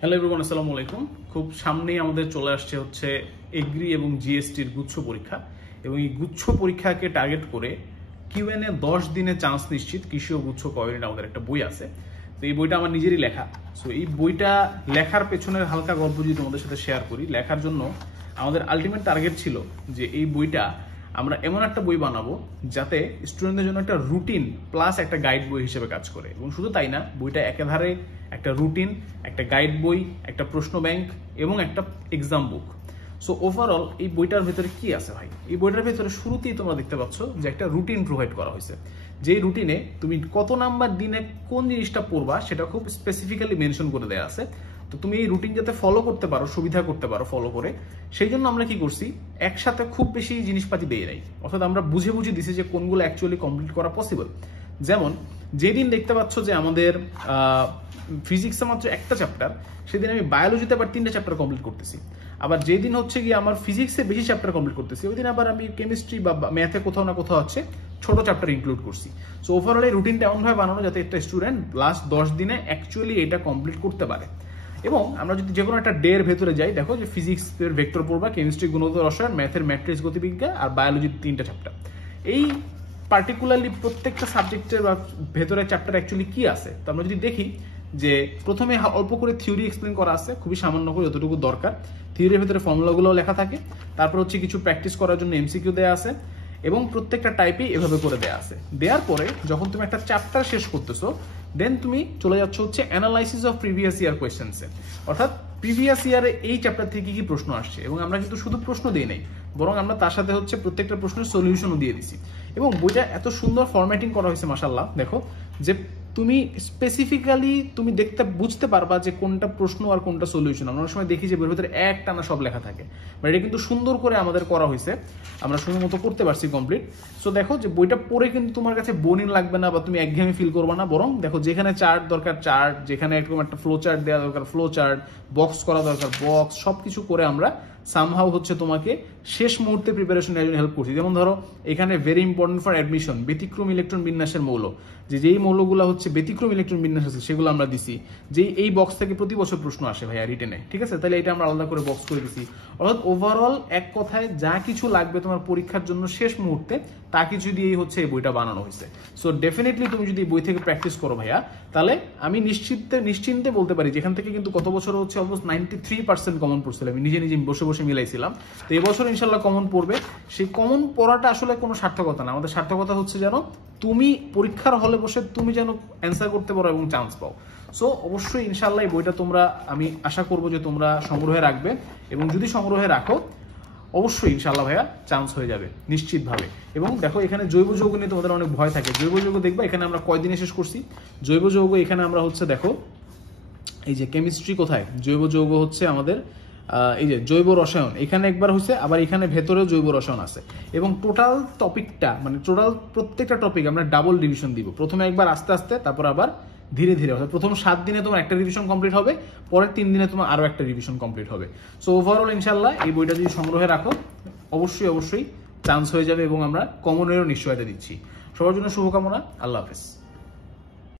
Hello everyone, আসসালামু আলাইকুম। খুব সামনেই আমাদের চলে আসছে হচ্ছে এগ্রি এবং জিএসটির গুচ্ছ পরীক্ষা, এবং এই গুচ্ছ পরীক্ষাকে টার্গেট করে কিউএনএ 10 দিনে চান্স নিশ্চিত কৃষি ও গুচ্ছ কোঅর্ডিনেট আমাদের একটা বই আছে। তো এই বইটা আমার নিজেরই লেখা। সো এই বইটা লেখার পেছনের হালকা গল্প যদি তোমাদের সাথে শেয়ার করি, লেখার জন্য আমাদের আলটিমেট টার্গেট ছিল যে এই বইটা আমরা এমন একটা বই বানাবো যাতে স্টুডেন্টদের জন্য একটা রুটিন প্লাস একটা গাইড বই হিসেবে কাজ করে। এবং শুধু তাই না, বইটা একেধারে একটা রুটিন, একটা গাইড বই, একটা প্রশ্ন ব্যাংক এবং একটা এক্সাম বুক। সো ওভারঅল এই বইটার ভেতরে কি আছে ভাই? এই বইটার ভেতরে শুরুতেই তোমরা দেখতে পাচ্ছ যে একটা রুটিন প্রোভাইড করা হয়েছে। যেই রুটিনে তুমি কত নাম্বার দিনে কোন জিনিসটা পড়বা সেটা খুব স্পেসিফিক্যালি মেনশন করে দেওয়া আছে। তো তুমি এই রুটিন যাতে ফলো করতে পারো, সুবিধা করতে পারো ফলো করে, সেই জন্য আমরা কি করছি, একসাথে খুব বেশি জিনিসপাতি দিয়ে নাই। অর্থাৎ আমরা বুঝে বুঝে দিছি যে কোনগুলো অ্যাকচুয়ালি কমপ্লিট করা পসিবল। যেমন যেদিন দেখতে পাচ্ছ যে আমাদের ফিজিক্সে মাত্র একটা চ্যাপ্টার, সেদিন আমি বায়োলজিতে আবার 3টে চ্যাপ্টার কমপ্লিট করতেছি। আবার যেদিন হচ্ছে গিয়ে আমার ফিজিক্সে বেশি চ্যাপ্টার কমপ্লিট করতেছি, ওই দিন আবার আমি কেমিস্ট্রি বা ম্যাথে কোথাও না কোথাও হচ্ছে ছোট চ্যাপ্টার ইনক্লুড করছি। সো ওভারঅল এই রুটিনটা এমনভাবে বানানো যাতে একটা স্টুডেন্ট লাস্ট 10 দিনে অ্যাকচুয়ালি এটা কমপ্লিট করতে পারে। এবং আমরা যদি যে কোনো একটা ডে এর ভেতরে যাই, দেখো যে ফিজিক্সের ভেক্টর পড়বা, কেমিস্ট্রি গুণগত রসায়ন, ম্যাথের ম্যাট্রিক্স গতিবিজ্ঞান, আর বায়োলজির 3টে চ্যাপ্টার। এই পার্টিকুলারলি প্রত্যেকটা সাবজেক্টের বা ভেতরের চ্যাপ্টার অ্যাকচুয়ালি কি আছে, তো আমরা যদি দেখি যে প্রথমে অল্প করে থিওরি এক্সপ্লেন করা আছে, খুবই সামান্য করে যতটুকু দরকার। থিওরির ভেতরে ফর্মুলাগুলো লেখা থাকে, তারপর হচ্ছে কিছু প্র্যাকটিস করার জন্য এমসিকিউ দেওয়া আছে, এবং প্রত্যেকটা টাইপই এভাবে করে দেওয়া আছে। দেওয়ার পরে যখন তুমি একটা চ্যাপ্টার শেষ করতেছো, দেন তুমি চলে যাচ্ছ হচ্ছে অ্যানালাইসিস অফ প্রিভিয়াস ইয়ার কোয়েশ্চেন্সে। অর্থাৎ প্রিভিয়াস ইয়ারে এই চ্যাপ্টার থেকে কি কি প্রশ্ন আসছে, এবং আমরা কিন্তু শুধু প্রশ্ন দিই নাই, বরং আমরা তার সাথে হচ্ছে প্রত্যেকটা প্রশ্নের সলিউশনও দিয়ে দিছি। এবং বইটা এত সুন্দর ফরম্যাটিং করা হয়েছে মাশাআল্লাহ, দেখো যে তুমি স্পেসিফিক্যালি তুমি বুঝতে পারবা যে কোনটা প্রশ্ন আর কোনটা সলিউশন। আমরা অনেক সময় দেখি যে বইয়ের ভিতরে এক টানা সব লেখা থাকে, বাট এটা কিন্তু সুন্দর করে আমাদের করা হয়েছে, আমরা সুন্দর মতো করতে পারছি কমপ্লিট। সো দেখো যে বইটা পড়ে কিন্তু তোমার কাছে বোরিং লাগবে না, বা তুমি একঘেয়েমি ফিল করবে না, বরং দেখো যেখানে চার্ট দরকার চার্ট, যেখানে এরকম একটা ফ্লো চার্ট দেওয়া দরকার ফ্লো চার্ট, বক্স করা দরকার বক্স, সবকিছু করে আমরা সামহাউ হচ্ছে তোমাকে শেষ মুহূর্তে প্রিপারেশন নেওয়ার জন্য হেল্প করছি। যেমন ধরো এখানে ভেরি ইম্পর্টেন্ট ফর অ্যাডমিশন ব্যতিক্রম ইলেকট্রন বিন্যাসের মৌল, যেই মৌলগুলো হচ্ছে ব্যতিক্রম ইলেকট্রন বিন্যাস আছে সেগুলো আমরা দিছি। যে এই বক্স থেকে প্রতি বছর প্রশ্ন আসে ভাইয়া রিটেনে, ঠিক আছে, তাহলে এটা আমরা আলাদা করে বক্স করে দিছি। অর্থাৎ ওভারঅল এক কথায় যা কিছু লাগবে তোমার পরীক্ষার জন্য শেষ মুহূর্তে, তা কিছু দিয়েই হচ্ছে এই বইটা বানানো হয়েছে। সো ডেফিনেটলি তুমি যদি বই থেকে প্র্যাকটিস করো ভাইয়া, তাহলে আমি নিশ্চিন্তে বলতে পারি যেখান থেকে কিন্তু গত বছর হচ্ছে অলমোস্ট 93% কমন পড়ছিল। আমি নিজে বসে বসে মিলাইছিলাম, তো এবছর ইনশাল্লাহ কমন পড়বে। সেই কমন পড়াটা আসলে কোনো সার্থকতা না, আমাদের সার্থকতা হচ্ছে যেন তুমি পরীক্ষার হলে বসে তুমি যেন অ্যান্সার করতে পারো এবং চান্স পাও। সো অবশ্যই ইনশাল্লাহ এই বইটা তোমরা, আমি আশা করবো যে তোমরা সংগ্রহে রাখবে, এবং যদি সংগ্রহে রাখো অবশ্যই ইনশাল্লাহ ভাইয়া চান্স হয়ে যাবে নিশ্চিতভাবে। এবং দেখো এখানে জৈব যৌগ নিয়ে তোমাদের অনেক ভয় থাকে। জৈব যৌগ দেখবা এখানে আমরা কয়দিনে শেষ করছি জৈব যৌগ। এখানে আমরা হচ্ছে দেখো এই যে কেমিস্ট্রি কোথায়, জৈব যৌগ হচ্ছে আমাদের এই যে জৈব রসায়ন এখানে একবার হয়েছে, আবার এখানে ভেতরেও জৈব রসায়ন আছে। এবং টোটাল টপিকটা মানে টোটাল প্রত্যেকটা টপিক আমরা ডাবল রিভিশন দিব, প্রথমে একবার আস্তে আস্তে, তারপর আবার ধীরে ধীরে। অর্থাৎ প্রথম 7 দিনে তোমার একটা রিভিশন কমপ্লিট হবে, পরের 3 দিনে তোমার আরো একটা রিভিশন কমপ্লিট হবে। সো ওভারঅল ইনশাল্লাহ এই বইটা যদি সংগ্রহে রাখো অবশ্যই চান্স হয়ে যাবে, এবং আমরা কমনেরও নিশ্চয়তা দিচ্ছি। সবার জন্য শুভকামনা। আল্লাহ হাফেজ।